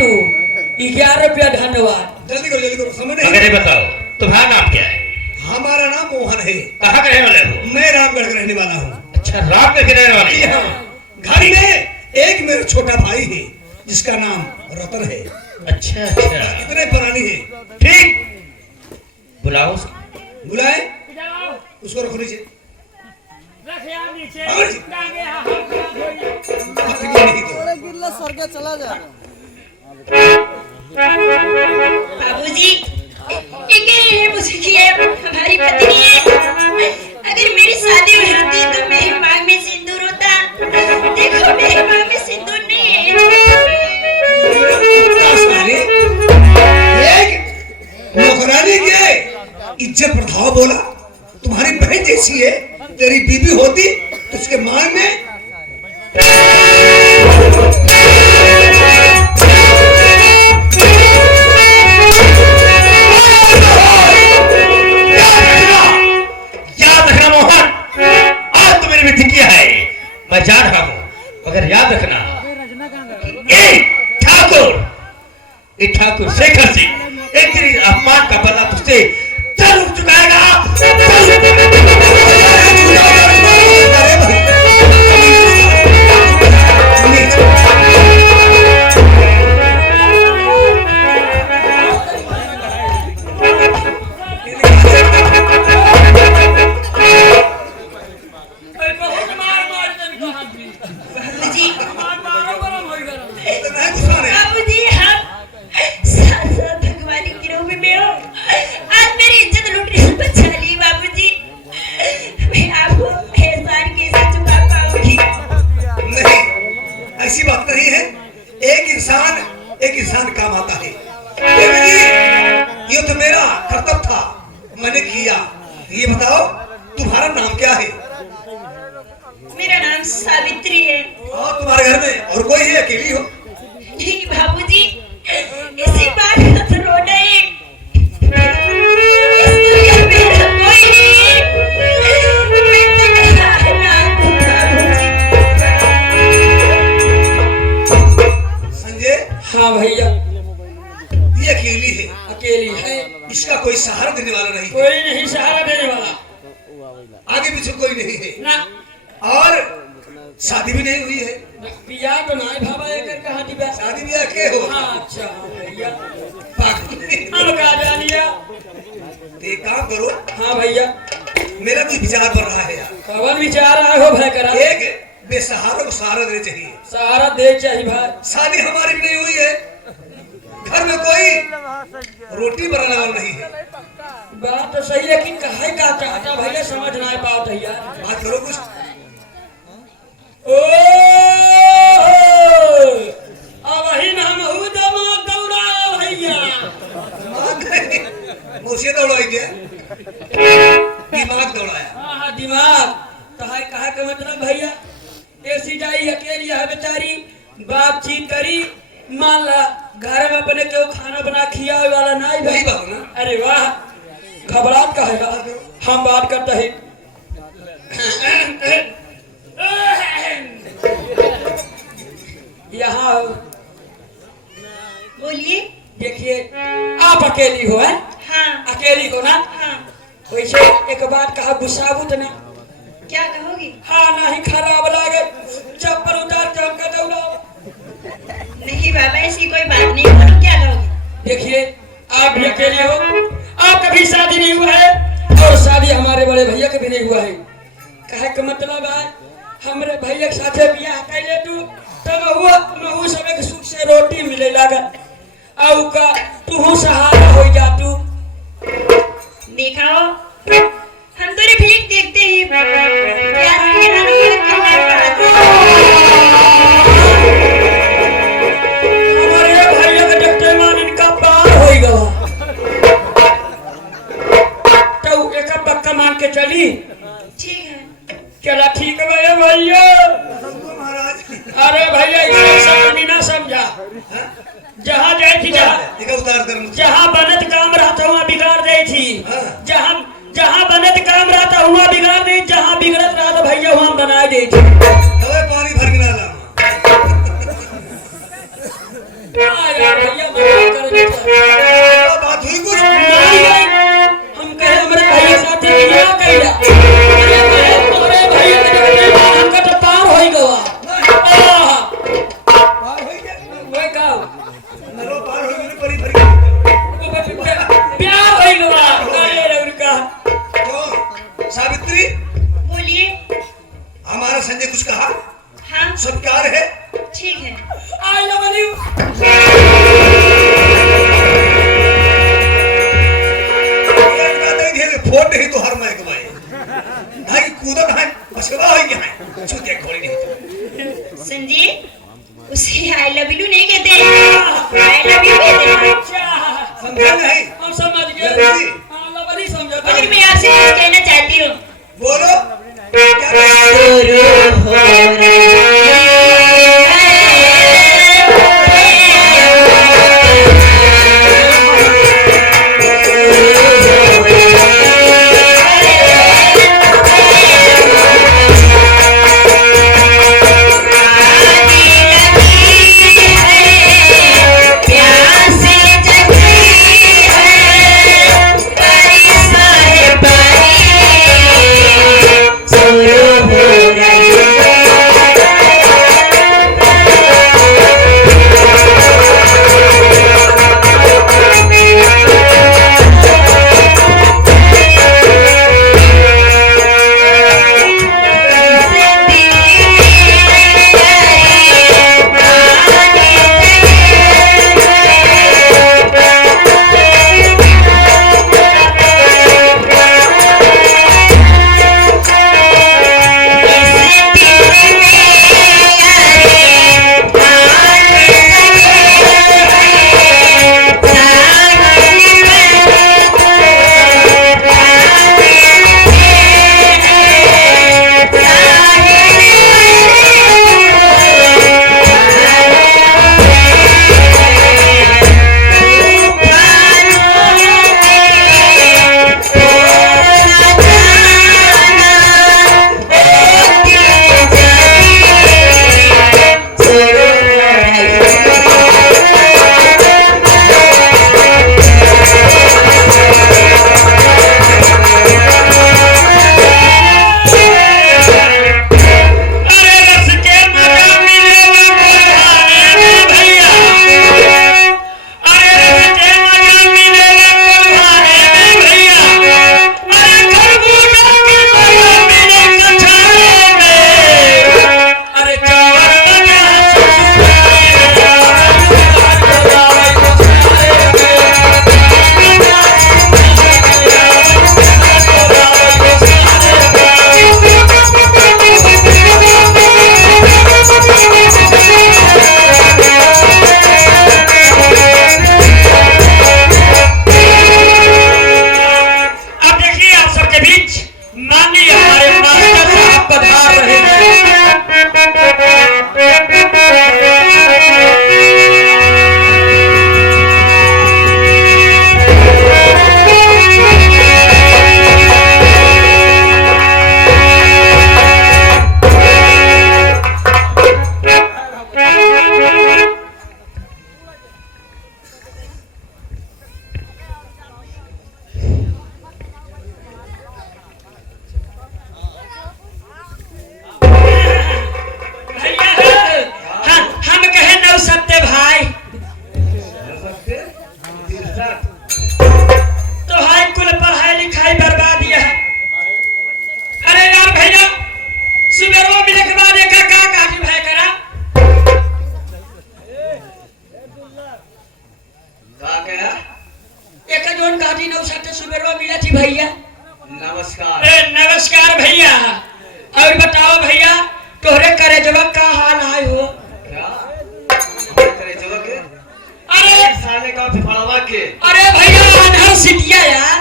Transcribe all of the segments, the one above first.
तू 11 रुपया धन्यवाद। जल्दी करो समझ नहीं। अगर ये बताओ तुम्हारा नाम क्या है? हमारा नाम मोहन है। कहाँ के रहने वाले हो? मैं रामगढ़ का रहने वाला हूँ। अच्छा रामगढ़ के रहने वाले। हाँ, घर में एक मेरा छोटा भाई है जिसका नाम रतन है। अच्छा अच्छा इतने पुरानी है। ठीक बुलाओ उसको। बुलाए उसको रखो नीचे। गिरला स्वर्ग चला जाएगा। बाबूजी ये मुझे किए हमारी पत्नी है। अगर मेरी शादी हुई होती तो मेरी मांग में सिंदूर होता। देखो मेरी मांग में सिंदूर नहीं है। नौकरानी के इज्जत प्रभाव बोला। तुम्हारी बहन जैसी है, तेरी बीबी होती तो उसके मांग में मैं जा रहा हूँ मगर याद रखना ठाकुर शेखर सिंह एक दिन अपमान का बदला तुझसे जरूर चुकाएगा। ऐसी बात नहीं है। एक इंसान काम आता है। ये तो मेरा कर्तव्य था, मैंने किया। ये बताओ तुम्हारा नाम क्या है? मेरा नाम सावित्री है। और तुम्हारे घर में और कोई है? अकेली हो? नहीं बाबूजी, इसी बात का रोना है। हाँ भैया ये अकेली है। अकेली है। इसका कोई सहारा देने वाला नहीं। कोई नहीं सहारा देने वाला। आगे पीछे कोई नहीं है ना। और शादी भी नहीं हुई है। बियाह तो नहीं भावा एक कहाँ दी बा। शादी ब्याह के हो? हाँ अच्छा भैया हम का जानिया। एक काम करो। हाँ भैया मेरा कुछ विचार बन रहा है यार। कवन विचार आए हो भाई करा? एक बेसहारा को सहारा देना चाहिए। सहारा दे चाहिए भाई। शादी हमारी भी नहीं हुई है, घर में कोई रोटी बनाने वाला नहीं है। बात तो सही लेकिन कहे का चाहता भैया समझ ना बात है यार। बात करो कुछ। ओ वही ना महू दिमाग दौड़ाया भैया। मुझे दौड़ाई दिया, दिमाग दौड़ाया। हाँ दिमाग तो है कहा का मतलब भैया ऐसी जाई अकेली है बेचारी, बातचीत करी, मान ला घर में अपने क्यों खाना बना खिया वाला नहीं वही बात ना। अरे वाह घबराहट का है हम बात करते हैं। यहाँ बोलिए। देखिए आप अकेली हो है? हाँ अकेली हो ना? हाँ। वैसे एक बात कहा गुस्साबुत ना। क्या कहोगी? हाँ नहीं खराब लागे चप्पल उतार के हमका दौड़ाओ। नहीं बाबा ऐसी कोई बात नहीं। बोलो क्या कहोगी? देखिए आप भी अकेले हो, आप कभी शादी नहीं हुआ है और शादी हमारे बड़े भैया के भी नहीं हुआ है। कहे का मतलब है हमारे भैया के साथे बियाह कैले तू महू सबे सुख से रोटी मिले लागत आउ का तू सहारा हो जा तू। दिखाओ हम तो भीख देखते ही प्यार के हमारे भैया के देखते मान इनका पार हो गया तो एक पक्का मान के चली। ठीक है। चला ठीक है भैया भैया। अरे भैया ये ना समझा जहाँ जाए थी जहाँ बनत काम रहता हुआ बिगाड़ दे थी। जहाँ बनत काम रहता हुआ बिगाड़ दे, जहाँ बिगड़त रहा भैया वहाँ बना दे थी। पानी भर के यार भैया मजाक कर रहे थे क्या बात हुई कुछ? हम कहे हमारे भैया साथे बिया कइला अरे कहे तोरे भैया के देखते बाद हमका तो पार होई गवा पार होई गया? ओए का नरो पार होई गई परी भरी। प्यार होई गवा अरे रउरका क्यों? सावित्री, बोलिए। हमारा संजय कुछ कहा? हाँ सब प्यार है? ठीक है। आई लव यू फोन नहीं तो हर मैं कमाए भाई कूदत है बसवा हो गया है छूते खोली नहीं तो संजय उसे आई लव यू नहीं कहते, आई लव यू कहते हैं। समझा नहीं? हम समझ गए हां लवली समझा मगर मैं आपसे कुछ कहना चाहती हूँ। बोलो क्या शुरू हो भैया नमस्कार। नमस्कार भैया। और बताओ भैया तोहरे करेजवा का हाल है हो? क्या करे जगह के? अरे साले का फड़वा के। अरे भैया आधार सिटिया यार।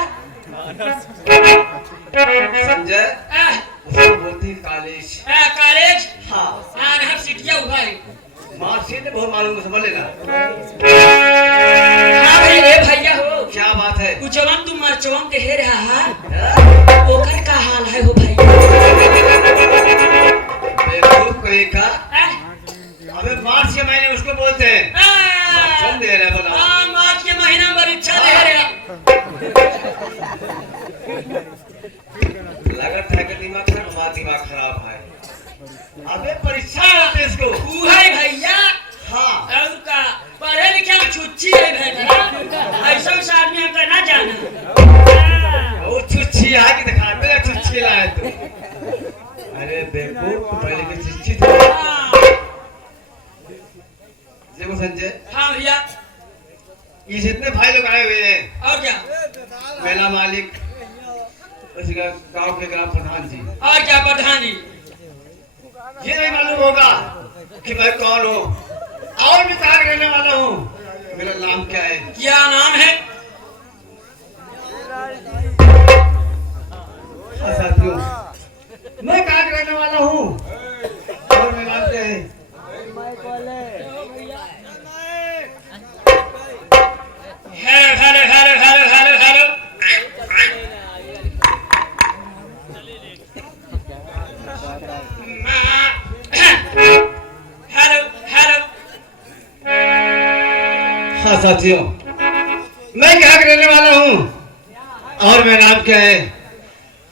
संजय उसको बोलती कॉलेज। कॉलेज हाँ आधार सिटिया हुआ है। मार्कशीट बहुत मालूम समझ लेना। हाँ भैया ए भैया हो क्या बात है? कुचवन तू मरचवन कहे रहा है ओकर का हाल है हो भाई? बेवकूफ कोई का। अबे मार्च के महीने उसको बोलते हैं। समझे है बोला? हाँ, मार्च के महीना में परीक्षा दे रहे। लगता है कि दिमाग से हमारा दिमाग खराब है। अबे परीक्षा है इसको। तू है भैया। हाँ। और का पढ़े लिखे में छुच्ची है भैया। ऐसा से आदमी हम करना जाना। वो छुच्छी है कि दिखाते हैं छुच्छी लाए तू। अरे देखो पहले की छुच्छी थी। देखो संजय। हाँ भैया। ये जितने भाई लोग आए हुए हैं। और क्या? मेला मालिक, उसका गांव के ग्राम प्रधान जी। और क्या प्रधान जी? ये नहीं मालूम होगा कि मैं कौन हूँ और मैं कहाँ रहने वाला हूँ। मेरा नाम क्या है? क्या नाम है? हाँ साथियों, मैं कहाँ रहने वाला हूँ और मेरा नाम क्या है? Hello hello hello hello hello hello. Hello hello. हाँ साथियों, मैं कहाँ रहने वाला हूँ और मेरा नाम क्या है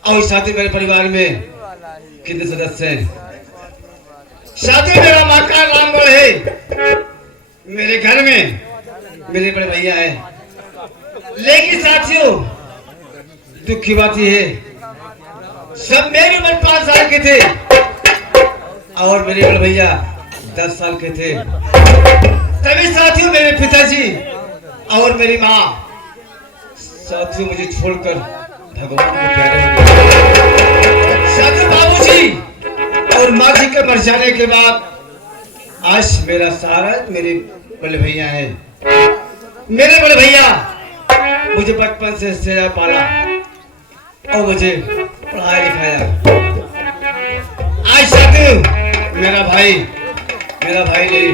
और साथी मेरे परिवार में कितने सदस्य हैं? साथी मेरा मकान रामगढ़ है। मेरे घर में मेरे बड़े भैया हैं। लेकिन साथियों दुख की बात यह है सब मेरी उम्र 5 साल के थे और मेरे बड़े भैया 10 साल के थे। तभी साथियों मेरे पिताजी और मेरी माँ साथियों मुझे छोड़कर भगवान को प्यारे हो गए। साथियों बाबूजी और माँ जी के मर जाने के बाद आज मेरा सहारा मेरे बड़े भैया हैं। मेरे बड़े भैया मुझे बचपन से सेवा पाला और मुझे पढ़ाया लिखाया। आज साथियों मेरा भाई नहीं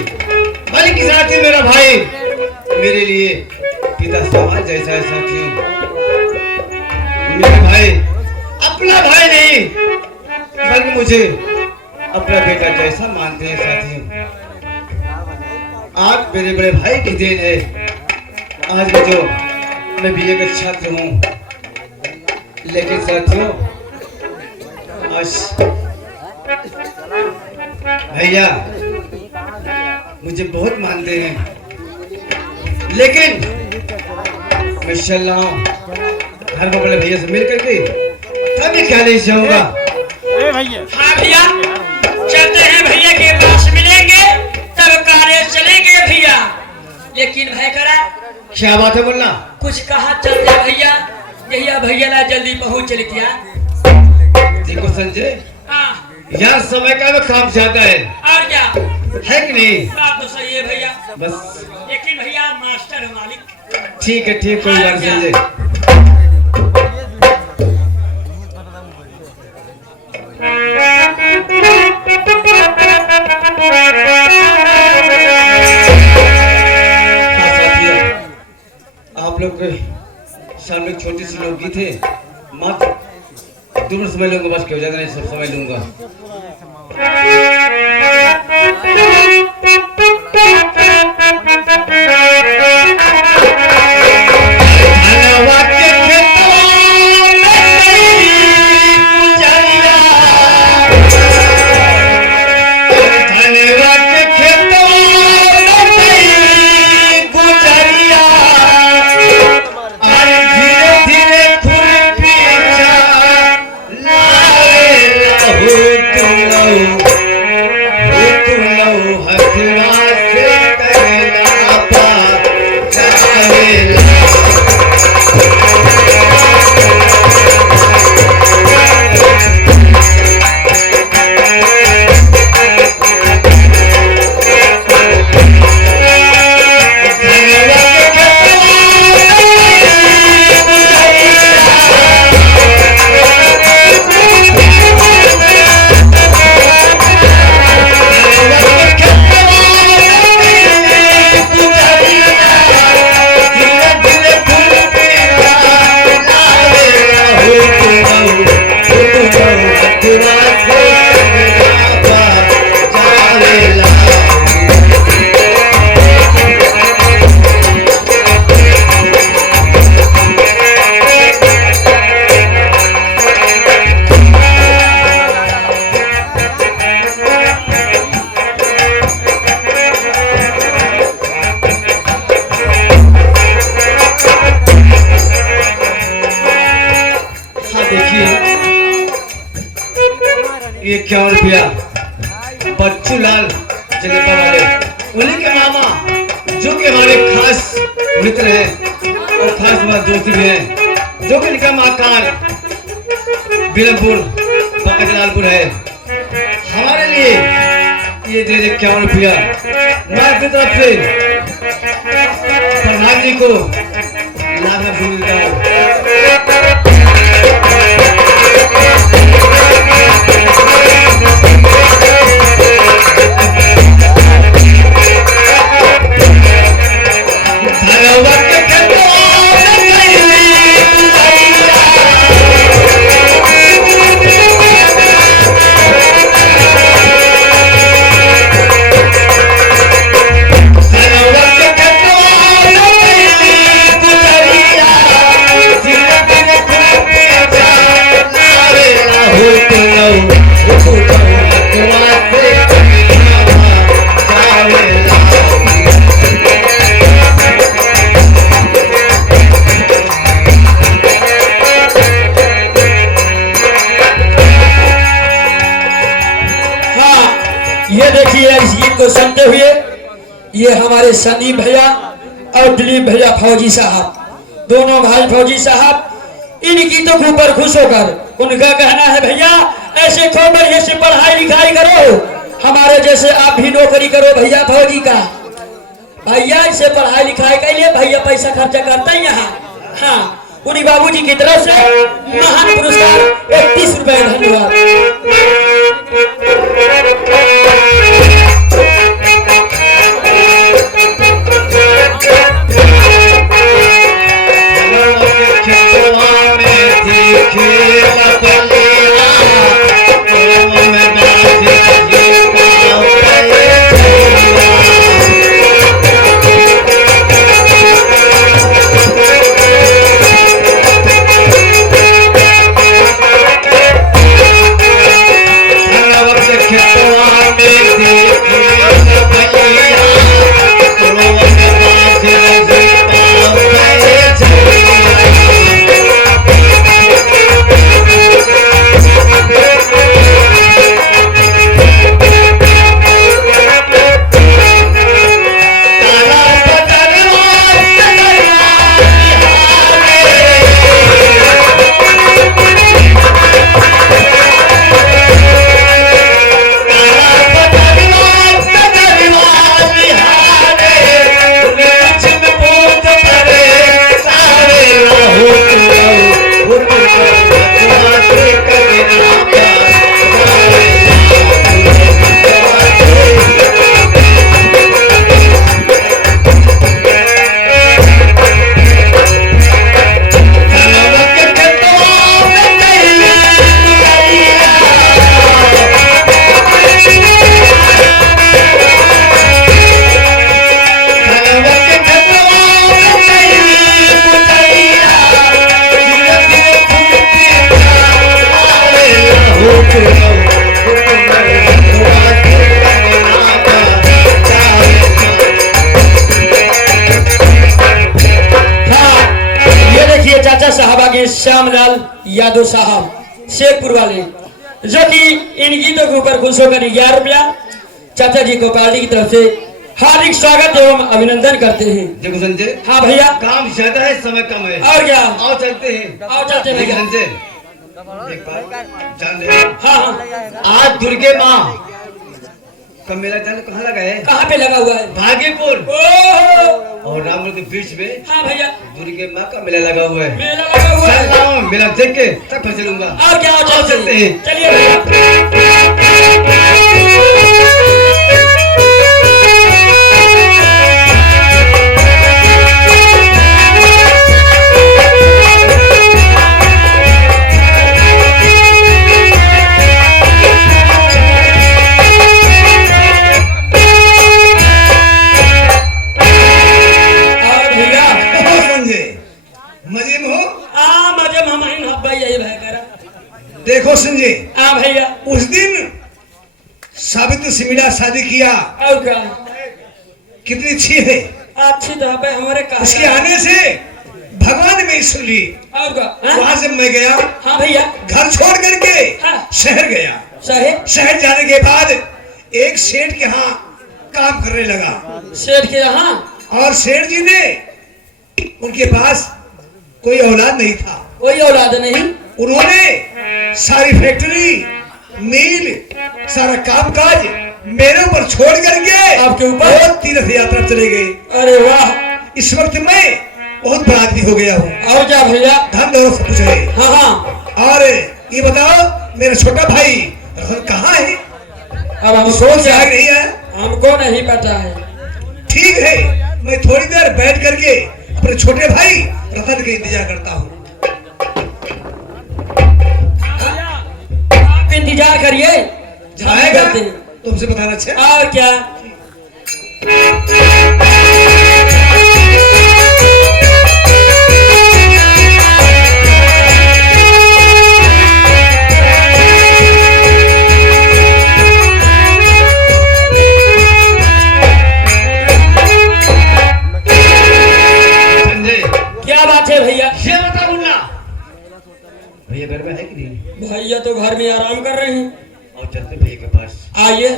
बल्कि साथियों मेरा भाई मेरे लिए पिता समान जैसा है। साथियों मेरे भाई अपना भाई नहीं बल्कि मुझे अपना बेटा जैसा मानते हैं। साथियों आज मेरे बड़े भाई की देन है आज जो मैं बीए का छात्र हूँ। लेकिन साथियों आज भैया मुझे बहुत मानते हैं लेकिन मैं चल रहा हूँ घर में बड़े भैया से मिल करके तभी क्या नहीं चाहूंगा। हाँ भैया, चलते हैं भैया के पास मिलेंगे तब कार्य चलेंगे भैया। लेकिन भाई करा क्या बात है बोलना? कुछ कहा चलते भैया, यही भैया ला जल्दी पहुँच चली क्या? देखो संजय, हाँ यार समय का भी काम ज्यादा है और क्या कि नहीं? बात तो सही है भैया, बस लेकिन भैया मास्टर है मालिक। ठीक है कोई बात नहीं संजय। आप लोग के सामने एक छोटी सी लोकगीत है, मात्र 2 मिनट समय लूंगा, बस क्यों ज्यादा नहीं सब समय लूंगा। तुम लो हथ ये 51 रुपया बच्चू लाल जगता वाले उन्हीं के मामा जो कि हमारे खास मित्र हैं और खास हमारे दोस्त भी हैं, जो कि इनका मकान बीरमपुर बकजलालपुर है। हमारे लिए ये दे 51 रुपया मैं अपनी तरफ से प्रधान जी को लाभ देता हूँ। ये देखिए इस गीत को सुनते हुए ये हमारे संदीप भैया और दिलीप भैया फौजी साहब, दोनों भाई फौजी साहब इन गीतों के ऊपर खुश होकर उनका कहना है भैया ऐसे खूब बढ़िया से पढ़ाई लिखाई करो, हमारे जैसे आप भी नौकरी करो भैया फौजी का। भैया इसे पढ़ाई लिखाई के लिए भैया पैसा खर्चा करते हैं यहाँ। हाँ, उन्हीं बाबूजी की तरफ से महान पुरस्कार 31 रुपए। धन्यवाद। श्यामलाल यादव साहब शेखपुर वाले, जो कि इन गीतों के ऊपर खुश होकर 11 रुपया चाचा जी को पार्टी की तरफ से हार्दिक स्वागत एवं अभिनंदन करते हैं। देखो संजय, हाँ भैया, काम ज्यादा है समय कम है, और क्या, आओ चलते हैं। आओ चलते हैं भैया। संजय एक बात जान ले, हाँ, आज दुर्गे माँ का मेला जान कहाँ लगा है? कहाँ पे लगा हुआ है? भागीपुर ओह, और रामपुर के बीच में। हाँ भैया, दुर्गे माँ का मेला लगा हुआ है। मेला लगा हुआ है। चल रहा हूँ, मेला देख के तब फिर चलूंगा। और क्या, आओ चलते हैं। चलिए देखो संजय, हाँ भैया, उस दिन साबित से मिला शादी किया, और क्या, कितनी अच्छी है। अच्छी तो है हमारे उसके आने से भगवान ने मेरी सुन ली। और का हाँ? वहां से मैं गया, हाँ भैया घर छोड़ करके हाँ। शहर गया। शहर जाने के बाद एक सेठ के यहाँ काम करने लगा। सेठ के यहाँ और सेठ जी ने, उनके पास कोई औलाद नहीं था। कोई औलाद नहीं। उन्होंने सारी फैक्ट्री, मिल, सारा कामकाज मेरे ऊपर छोड़ करके आपके ऊपर बहुत तीर्थ यात्रा चले गए। अरे वाह। इस वक्त मैं बहुत बड़ा आदमी हो गया हूँ। और क्या भैया? धन दौलत सब कुछ है। हाँ हाँ। और ये बताओ मेरा छोटा भाई रतन कहाँ है? अब हम सोच आग नहीं है। हमको नहीं पता है। ठीक है, मैं थोड़ी देर बैठ करके अपने छोटे भाई रतन का इंतजार करता हूँ। आप इंतजार करिए, जाएगा तुमसे बताना। अच्छा और क्या? संजय, क्या बात है भैया? ये बता मुन्ना, भैया घर में है कि नहीं? भैया तो घर में आराम कर रहे हैं। और चलते भैया के पास। आइए।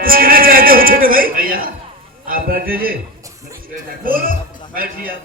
कुछ कहना चाहते हो छोटे भाई? भैया आप बैठ जाइए, बोलो। बैठिए आप।